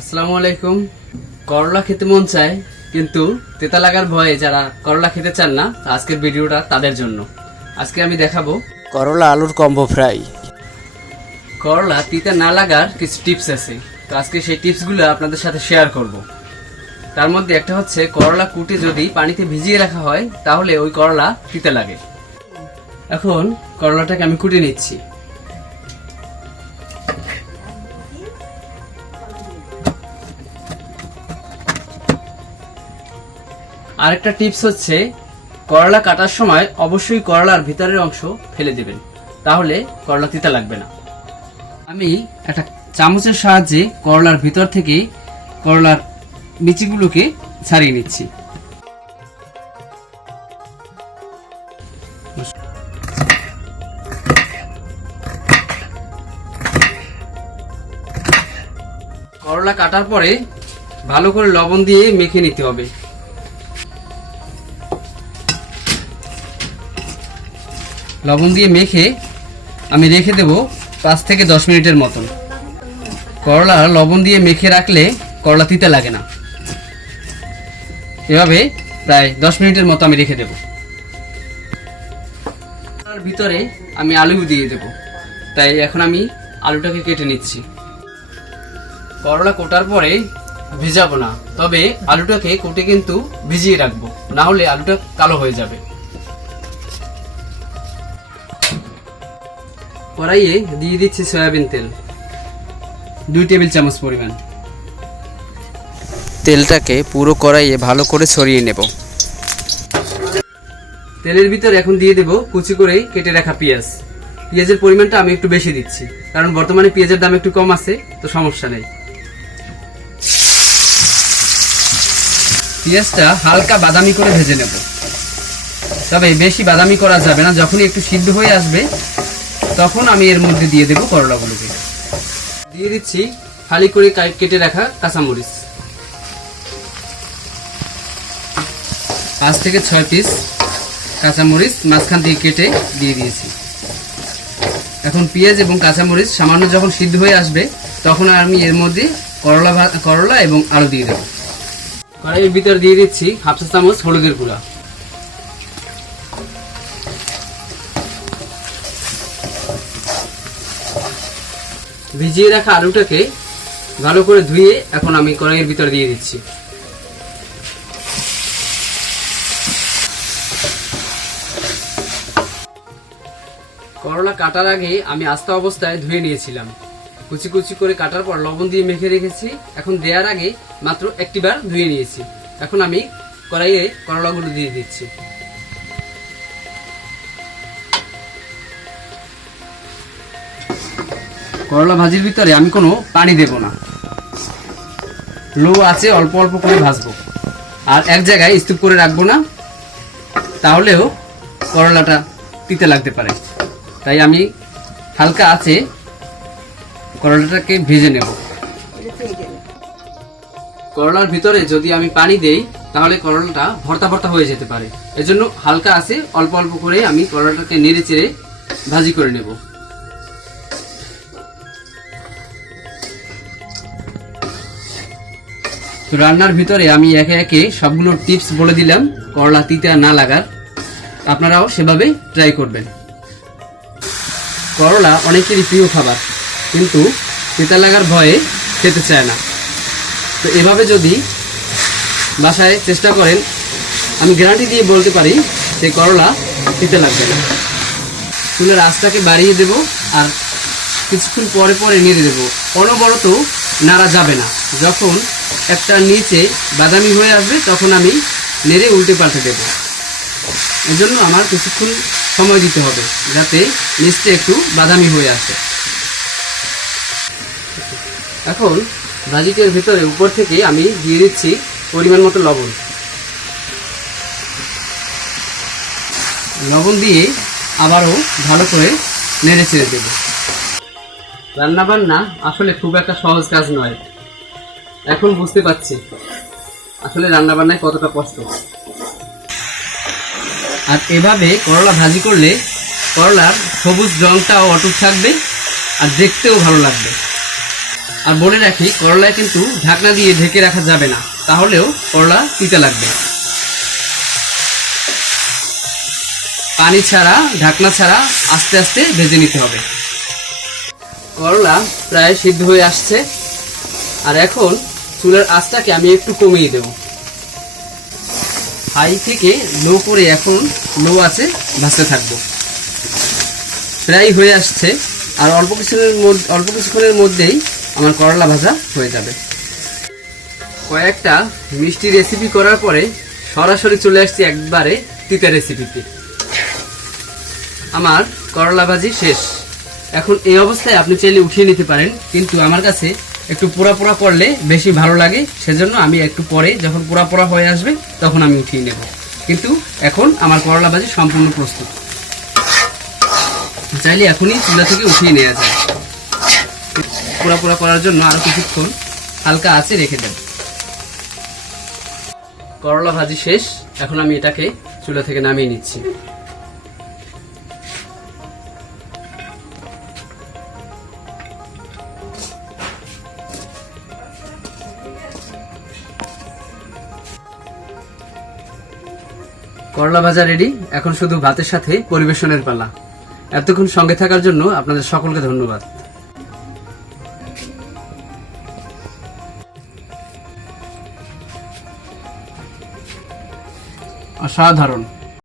আসসালামু আলাইকুম। করলা খেতে মন চায় কিন্তু তেতা লাগার ভয়ে যারা করলা খেতে চান না আজকের ভিডিওটা তাদের জন্য। আজকে আমি দেখাবো করলা আলুর কম্বো ফ্রাই। করলা তিতা না লাগার কিছু টিপস আছে। তো আজকে সেই টিপসগুলো আপনাদের সাথে শেয়ার করব। তার মধ্যে একটা হচ্ছে করলা কুটে যদি পানিতে ভিজিয়ে রাখা হয় তাহলে ওই করলা তিতা লাগে। এখন করলাটাকে আমি কুটে নিচ্ছি। আরেকটা টিপস হচ্ছে, করলা কাটার সময় অবশ্যই করলার ভিতরের অংশ ফেলে দেবেন। তাহলে করলা তিতা লাগবে না। আমি একটা চামচের সাহায্যে করলার ভিতর থেকে করলার বিচিগুলোকে ছাড়িয়ে নিচ্ছি। করলা কাটার পরে ভালো করে লবণ দিয়ে মেখে নিতে হবে। লবণ দিয়ে মেখে আমি রেখে দেব পাঁচ থেকে দশ মিনিটের মতন। করলা লবণ দিয়ে মেখে রাখলে করলা তিতে লাগে না। এভাবে প্রায় দশ মিনিটের মতো আমি রেখে দেব। তার ভিতরে আমি আলু দিয়ে দেব। তাই এখন আমি আলুটাকে কেটে নিচ্ছি। করলা কোটার পরে ভিজাবো না, তবে আলুটাকে কোটে কিন্তু ভিজিয়ে রাখব। না হলে আলুটা কালো হয়ে যাবে। কড়াইয়ে দিয়ে দিচ্ছি সয়াবিন তেল। দুই টেবিল চামচ পরিমাণ। তেলটাকে পুরো কড়াইয়ে ভালো করে ছড়িয়ে নেব। তেলের ভিতরে এখন দিয়ে দেব কুচি করে কেটে রাখা পেঁয়াজ। পেঁয়াজের পরিমাণটা আমি একটু বেশি দিচ্ছি কারণ বর্তমানে পেঁয়াজের দাম একটু কম আছে তো সমস্যা নেই। পেঁয়াজটা হালকা বাদামি করে ভেজে নেব। তবে বেশি বাদামি করা যাবে না যখনই একটু সিদ্ধ হয়ে আসবে তখন আমি এর মধ্যে দিয়ে দেব করলাগুলোকে। দিয়ে দিচ্ছি ফালি করে কেটে রাখা কাঁচামরিচ। পাঁচ থেকে ছয় পিস কাঁচামরিচ মাঝখান দিয়ে কেটে দিয়ে দিয়েছি। এখন পেঁয়াজ এবং কাঁচামরিচ সামান্য যখন সিদ্ধ হয়ে আসবে, তখন আমি এর মধ্যে করলা করলা এবং আলু দিয়ে দেবো। কড়াইয়ের ভিতর দিয়ে দিচ্ছি হাফ চা চামচ হলুদের গুঁড়া। ভিজিয়ে রাখা আলুটাকে ভালো করে ধুয়ে এখন আমি কড়াইয়ের ভিতর দিয়ে দিচ্ছি। করলা কাটার আগে আমি আস্তা অবস্থায় ধুয়ে নিয়েছিলাম। কুচি কুচি করে কাটার পর লবণ দিয়ে মেখে রেখেছি। এখন দেওয়ার আগে মাত্র একটিবার ধুয়ে নিয়েছি। এখন আমি কড়াইয়ে করলাগুলো দিয়ে দিচ্ছি। করলা ভাজির ভিতরে আমি কোনো পানি দেব না। লো আছে, অল্প অল্প করে ভাজবো। আর এক জায়গায় স্তূপ করে রাখব না, তাহলেও করলাটা তিতে লাগতে পারে। তাই আমি হালকা আছে, করলাটাকে ভেজে নেব। করলার ভিতরে যদি আমি পানি দেই, তাহলে করলাটা ভর্তা ভর্তা হয়ে যেতে পারে। এজন্য হালকা আছে, অল্প অল্প করে আমি করলাটাকে নেড়ে চেড়ে ভাজি করে নেব। তো রান্নার ভিতরে আমি একে একে সবগুলো টিপস বলে দিলাম, করলা তিতা না লাগার। আপনারাও সেভাবে ট্রাই করবেন। করলা অনেকেরই প্রিয় খাবার, কিন্তু তিতা লাগার ভয়ে খেতে চায় না। তো এভাবে যদি বাসায় চেষ্টা করেন, আমি গ্যারান্টি দিয়ে বলতে পারি যে করলা তিতে লাগবে না। চুলের আঁচটাকে বাড়িয়ে দেব আর কিছুক্ষণ পরে পরে নেড়ে দেবো। অনবরত নাড়া যাবে না। যখন একটা নিচে বাদামি হয়ে আসবে, তখন আমি নেড়ে উল্টে পাল্টে দেবো। এজন্য আমার কিছুক্ষণ সময় দিতে হবে, যাতে নিচটা একটু বাদামি হয়ে আসে। এখন ভাজিটার ভিতরে উপর থেকে আমি দিয়ে দিচ্ছি পরিমাণ মতো লবণ। লবণ দিয়ে আবারও ভালো করে নেড়ে ছেড়ে দেব। রান্না বান্না আসলে খুব একটা সহজ কাজ নয়। এখন বুঝতে পারছি। আসলে রান্না বান্নায় কতটা কষ্ট। আর এভাবে করলা ভাজি করলে করলার সবুজ রংটাও অটুট থাকবে আর দেখতেও ভালো লাগবে। আর বলে রাখি, করলায় কিন্তু ঢাকনা দিয়ে ঢেকে রাখা যাবে না। তাহলেও করলা তিতা লাগবে। পানি ছাড়া, ঢাকনা ছাড়া আস্তে আস্তে ভেজে নিতে হবে। করলা প্রায় সিদ্ধ হয়ে আসছে। আর এখন চুলার আঁচটাকে আমি একটু কমিয়ে দেব। হাই থেকে লো করে এখন লো আছে ভাজতে থাকব। প্রায় হয়ে আসছে, আর অল্প কিছুক্ষণের মধ্যে, অল্প কিছুক্ষণের মধ্যেই আমার করলা ভাজা হয়ে যাবে। কয়েকটা মিষ্টি রেসিপি করার পরে সরাসরি চলে আসছি একবারে তিতা রেসিপিতে আমার করলা ভাজি শেষ। এখন এই অবস্থায় আপনি চাইলে উঠিয়ে নিতে পারেন, কিন্তু আমার কাছে একটু পোড়া পোড়া করলে বেশি ভালো লাগে। সেজন্য আমি একটু পরে যখন পোড়া পোড়া হয়ে আসবে, তখন আমি উঠিয়ে নেব। কিন্তু এখন আমার করলা ভাজি সম্পূর্ণ প্রস্তুত। চাইলে এখনই চুলা থেকে উঠিয়ে নেওয়া যায়। পোড়া পোড়া করার জন্য আরও কিছুক্ষণ হালকা আছে রেখে দেব। করলা ভাজি শেষ। এখন আমি এটাকে চুলা থেকে নামিয়ে নিচ্ছি। করলা ভাজা রেডি এখন শুধু ভাতের সাথে পরিবেশনের পালা। এতক্ষণ সঙ্গে থাকার জন্য আপনাদের সকলকে ধন্যবাদ। অসাধারণ।